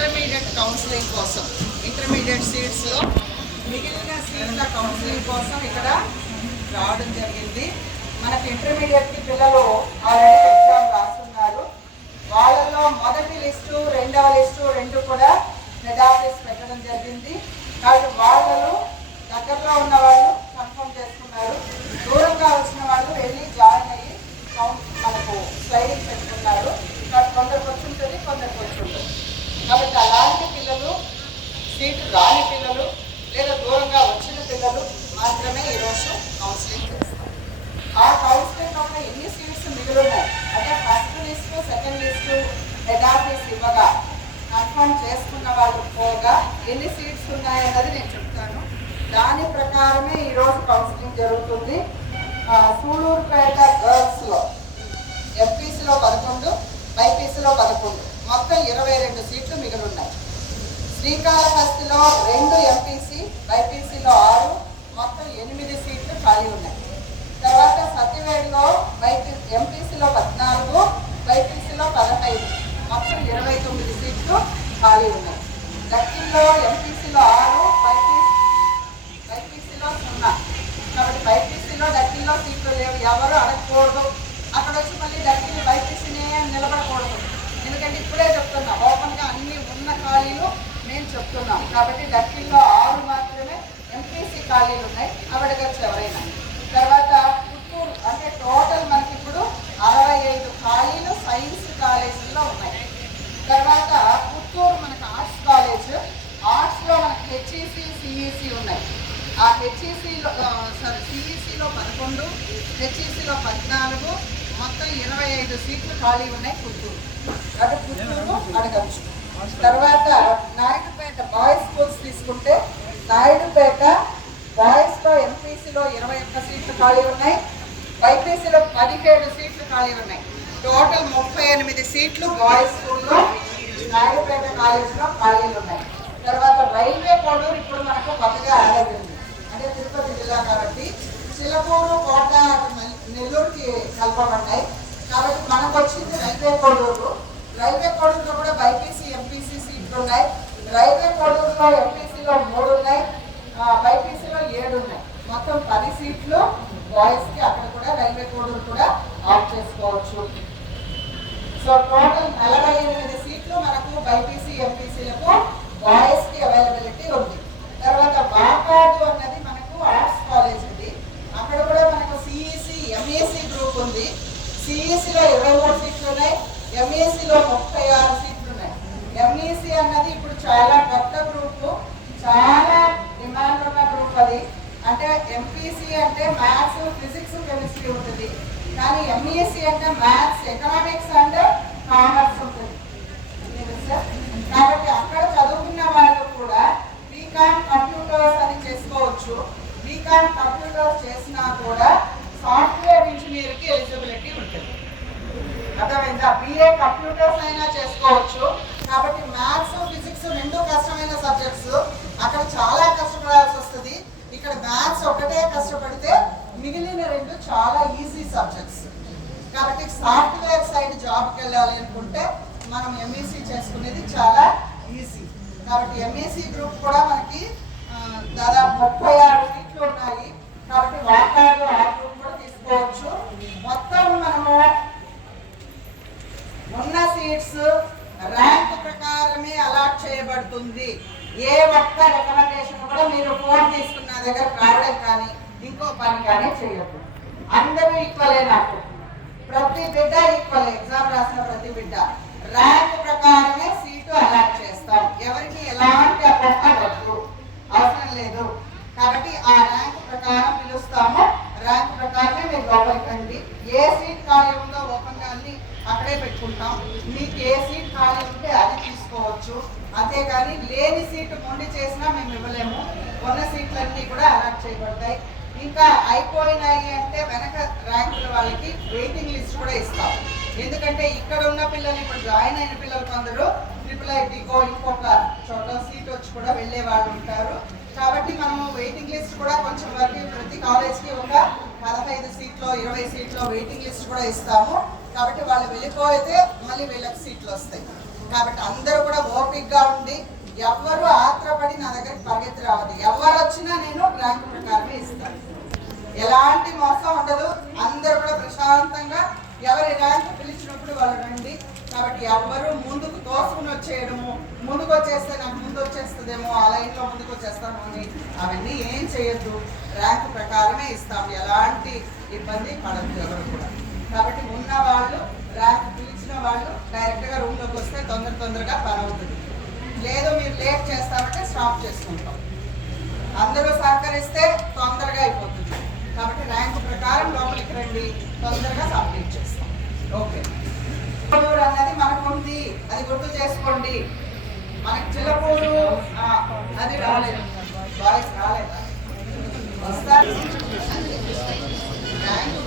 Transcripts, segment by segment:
Intermediate counselling కోసం intermediate సీట్స్లో మిగిలిన సీట్ల కౌన్సిలింగ్ కోసం ఇక్కడ రావడం జరిగింది. మనకి ఇంటర్మీడియట్కి పిల్లలు ఆల్రెడీ ఎగ్జామ్ రాస్తున్నారు. వాళ్ళలో మొదటి లిస్టు, రెండవ లిస్టు రెండు కూడా హెడ్ ఆఫీస్ పెట్టడం జరిగింది. కాబట్టి వాళ్ళలో దగ్గరలో ఉన్న వాళ్ళు కన్ఫర్మ్ చేసుకున్నారు. దూరంగా వచ్చిన వాళ్ళు వెళ్ళి జాయిన్ అయ్యి మనకు స్లైడింగ్ పెట్టుకున్నారు. కొందరికి వచ్చి ఉంటుంది, కొందరికి వచ్చి ఉంటుంది. కాబట్టి అలాంటి పిల్లలు, సీటు రాని పిల్లలు లేదా దూరంగా వచ్చిన పిల్లలు మాత్రమే ఈరోజు కౌన్సిలింగ్ చేస్తారు. ఆ కౌన్సిలింగ్లో కూడా ఎన్ని సీట్స్ మిగిలిన్నాయి అంటే first list, second list head office ఇవ్వగా కన్ఫర్మ్ చేసుకున్న వాళ్ళు పోగా ఎన్ని సీట్స్ ఉన్నాయన్నది నేను చెప్తాను. దాని ప్రకారమే ఈరోజు కౌన్సిలింగ్ జరుగుతుంది. సూళూరుపేట గర్ల్స్లో ఎంపీసీలో 11, బైపీసీలో 11, మొత్తం 22 సీట్లు మిగిలిన్నాయి. శ్రీకాళహస్తిలో 2 ఎంపీసీ, బైపీసీలో 6, మొత్తం 8 సీట్లు ఖాళీ ఉన్నాయి. తర్వాత సత్యవేడులో ఎంపీసీలో 14, బైపీసీలో 15, మొత్తం 29 సీట్లు ఖాళీ ఉన్నాయి. దక్షిణలో ఎంపీసీలో 6, బైపీసీలో 0. కాబట్టి బైపీసీలో దక్షిణలో సీట్లు లేవు, ఎవరు అడగకూడదు. అక్కడ వచ్చి మళ్ళీ దక్షిణ బైపీసీనే నిలబడకూడదు. ఎందుకంటే ఇప్పుడే చెప్తున్నా, ఓపెన్గా అన్ని ఉన్న ఖాళీలు నేను చెప్తున్నాం. కాబట్టి దక్షిణలో 6 మాత్రమే ఎంపీసీ ఖాళీలు ఉన్నాయి, అడగచ్చు ఎవరైనా. తర్వాత పుత్తూరు అంటే టోటల్ మనకి ఇప్పుడు 65 ఖాళీలు సైన్స్ కాలేజీల్లో ఉన్నాయి. తర్వాత పుత్తూరు మనకు ఆర్ట్స్ కాలేజ్, ఆర్ట్స్లో మనకి హెచ్ఈసి, సిఈసి ఉన్నాయి. ఆ హెచ్ఈసిలో సిఈసిలో 11, హెచ్ఈసిలో 14, మొత్తం 25 సీట్లు ఖాళీ ఉన్నాయి పుత్తూరు. అంటే పుత్తూరు అడగచ్చు. తర్వాత నాయుడుపేట బాయ్స్ స్కూల్స్ తీసుకుంటే నాయుడుపేట బాయ్స్లో ఎంపీసీలో 21 సీట్లు ఖాళీ ఉన్నాయి, బైపీసీలో 17 సీట్లు ఖాళీ ఉన్నాయి. టోటల్ 38 సీట్లు బాయ్స్ స్కూల్లో నాయుడుపేట కాలేజీలో ఖాళీలు ఉన్నాయి. తర్వాత రైల్వే కోడూరు ఇప్పుడు మనకు కొత్తగా యాడ్ అయింది. అంటే తిరుపతి జిల్లా కాబట్టి చిలకూరు, కోట, నెల్లూరుకి కలపబడ్డాయి. కాబట్టి మనకు వచ్చింది రైల్వే కోడూరు. రైల్వే కోడూరులో కూడా బైపీసీ, ఎంపీసీ సీట్లు ఉన్నాయి. రైల్వే కోడూరులో ఎంపీసీలో 3 ఉన్నాయి, బైపీసీలో 7 ఉన్నాయి. మొత్తం 10 సీట్లు బాయ్స్కి. అక్కడ కూడా రైల్వే కోడూరు కూడా ఆఫ్ చేసుకోవచ్చు. సో టోటల్ 48 సీట్లు మనకు బైపీసీ, ఎంపీసీలకు బాయ్స్కి అవైలబిలిటీ ఉంది. తర్వాత వాకాడు అన్నది మనకు ఆర్ట్స్ కాలేజ్ ఉంది. అక్కడ కూడా మనకు సిఈసి, ఎంఏసి గ్రూప్ ఉంది. సిఈసిలో 23 సీట్లు ఉన్నాయి, ఎంఏసిలో 36 సీట్లు ఉన్నాయి. ఎంఈసి అన్నది ఇప్పుడు చాలా కొత్త గ్రూపు, చాలా డిమాండ్ ఉన్న గ్రూప్ అది. అంటే ఎంపీసీ అంటే మ్యాథ్స్, ఫిజిక్స్, కెమిస్ట్రీ ఉంటుంది. కానీ ఎంఈసి అంటే మ్యాథ్స్, ఎకనామిక్స్ అండ్ కామర్స్ ఉంటుంది. కాబట్టి అక్కడ చదువుకున్న వాళ్ళు కూడా బీకామ్ కంప్యూటర్స్ అని చేసుకోవచ్చు. బీకామ్ కంప్యూటర్స్ చేసినా కూడా సాఫ్ట్వేర్ ఇంజనీర్కి ఎలిజిబిలిటీ ఉంటుంది. అర్థమైందా? బిఏ కంప్యూటర్స్ అయినా చేసుకోవచ్చు. కాబట్టి మ్యాథ్స్, ఫిజిక్స్ 2 కష్టమైన సబ్జెక్ట్స్. అక్కడ చాలా కష్టపడాల్సి వస్తుంది. ఇక్కడ మ్యాథ్స్ ఒకటే కష్టపడితే మిగిలిన 2 చాలా ఈజీ సబ్జెక్ట్స్. కాబట్టి సాఫ్ట్వేర్ సైడ్ జాబ్కి వెళ్ళాలి అనుకుంటే మనం ఎంఈసీ చేసుకునేది చాలా ఈజీ. కాబట్టి ఎంఈసీ గ్రూప్ కూడా మనకి దాదాపు 36 సీట్లు ఉన్నాయి. కాబట్టి వాకాడు ఆ గ్రూప్ కూడా తీసుకోవచ్చు. మొత్తం మనము ఉన్న సీట్స్ ర్యాంక్ ప్రకారమే అలాట్ చేయబడుతుంది. ఏ ఒక్క రికమెండేషన్ కూడా మీరు ఫోన్ తీసుకున్న దగ్గర రావడం కానీ ఇంకో పని కానీ చేయొద్దు. అందరూ ఈక్వలే. నాకు ప్రతి బిడ్డ ఈక్వల్. ఎగ్జామ్ రాసిన ప్రతి బిడ్డ ర్యాంక్ ప్రకారమే సీటు అలాట్ చేస్తాం. ఎవరికి ఎలాంటి అభ్యర్థులు అవసరం లేదు. కాబట్టి ఆ ర్యాంక్ ప్రకారం పిలుస్తాము. ర్యాంక్ ప్రకారమే మీరు లోపలికి రండి. ఏ సీట్ ఖాళీ ఉందో ఓపెన్గా అన్ని అక్కడే పెట్టుకుంటాం. మీకు ఏ సీట్ ఖాళీ ఉంటే అది తీసుకోవచ్చు. అంతేకాని లేని సీటు మొండి చేసినా మేము ఇవ్వలేము. ఉన్న సీట్లన్నీ కూడా అలాట్ చేయబడతాయి. ఇంకా అయిపోయినాయి అంటే వెనక ర్యాంకుల వాళ్ళకి వెయిటింగ్ లిస్ట్ కూడా ఇస్తాం. ఎందుకంటే ఇక్కడ ఉన్న పిల్లలు, ఇప్పుడు జాయిన్ అయిన పిల్లలు కొందరు IIITకో ఇంకొక చోట సీట్ వచ్చి కూడా వెళ్ళే వాళ్ళు ఉంటారు. కాబట్టి మనము వెయిటింగ్ లిస్ట్ కూడా కొంచెం వరకు ప్రతి కాలేజ్కి ఒక 15 సీట్లో 20 సీట్లో వెయిటింగ్ లిస్ట్ కూడా ఇస్తాము. కాబట్టి వాళ్ళు వెళ్ళిపోతే మళ్ళీ వీళ్ళకి సీట్లు వస్తాయి. కాబట్టి అందరూ కూడా ఓపిక ఓపికగా ఉండి ఎవరు ఆత్రపడి నా దగ్గరికి పరిగెత్తి రావద్దు. ఎవరు వచ్చినా నేను ర్యాంకు ప్రకారమే ఇస్తాను. ఎలాంటి మోసం ఉండదు. అందరూ కూడా ప్రశాంతంగా ఎవరి ర్యాంకు పిలిచినప్పుడు వాళ్ళు రండి. కాబట్టి ఎవరు ముందుకు తోసుకుని వచ్చేయడము, ముందుకు వచ్చేస్తే నాకు ముందు వచ్చేస్తుందేమో, ఆ లైన్లో ముందుకు వచ్చేస్తాను అని అవన్నీ ఏం చేయొద్దు. ర్యాంకు ప్రకారమే ఇస్తాము. ఎలాంటి ఇబ్బంది పడద్దు ఎవరు కూడా. కాబట్టి ఉన్న వాళ్ళు ర్యాంకు పిలిచిన వాళ్ళు డైరెక్ట్గా రూమ్లోకి వస్తే తొందరగా పని అవుతుంది. లేదు మీరు లేట్ చేస్తామంటే స్టాప్ చేసుకుంటాం. అందరూ సహకరిస్తే తొందరగా అయిపోతుంది. కాబట్టి ర్యాంకు ప్రకారం లోపలికి రండి, తొందరగా కంప్లీట్ చేస్తాం. ఓకే, అన్నది మనకు ఉంది, అది గుర్తు చేసుకోండి. మనకి చిల్లపూరు అది రాలేదు, బాయ్స్ రాలేదా? వస్తారు. ర్యాంకు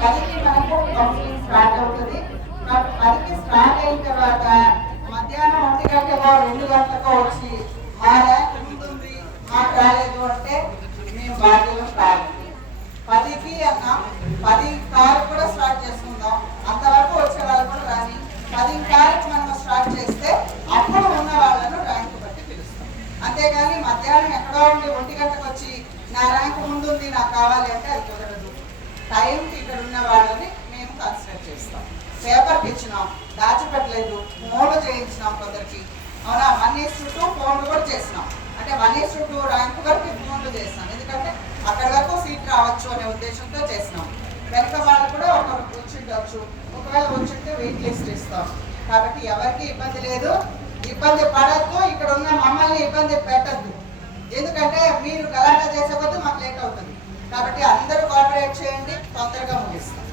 పదికి మనకు కౌన్సిలింగ్ స్టార్ట్ అవుతుంది. 10కి స్టార్ట్ అయిన తర్వాత మధ్యాహ్నం 1 గంటకో 2 గంటలకో వచ్చి మా ర్యాంక్ ముందుంది మాకు రాలేదు అంటే మేము బాధ్యతలు స్టార్ట్. 10కి అన్నాం, 10 కారు కూడా స్టార్ట్ చేసుకుందాం. అంతవరకు వచ్చే వాళ్ళు కూడా రాని 10 కారుకి మనం స్టార్ట్ చేస్తే అప్పుడు ఉన్న వాళ్ళను ర్యాంకు బట్టి పిలుస్తాం. అంతేగాని మధ్యాహ్నం ఎక్కడో ఉండి 1 గంటకు వచ్చి నా ర్యాంకు ముందుంది నాకు కావాలి అంటే అది కుదరదు. టైంకి ఇక్కడ ఉన్న వాళ్ళని మేము కన్సిడర్ చేస్తాం. పేపర్కి ఇచ్చినాం, దాచిపెట్టలేదు, ఫోన్లు చేయించినాం కొందరికి. అవునా, 1:2 ఫోన్లు కూడా చేసినాం. అంటే 1:2 ర్యాంకు వరకు ఫోన్లు చేసినాం. ఎందుకంటే అక్కడి వరకు సీట్ రావచ్చు అనే ఉద్దేశంతో చేసినాం. వెనక వాళ్ళు కూడా ఒకరు వచ్చిండొచ్చు, ఒకవేళ వచ్చింటే వెయిట్ లిస్ట్ ఇస్తాం. కాబట్టి ఎవరికి ఇబ్బంది లేదు, ఇబ్బంది పడద్దు. ఇక్కడ ఉన్న మమ్మల్ని ఇబ్బంది పెట్టద్దు. ఎందుకంటే మీరు గలాటా చేసే కొద్దీ మాకు లేట్ అవుతుంది. కాబట్టి అందరూ కోఆపరేట్ చేయండి, తొందరగా ముగిస్తాం.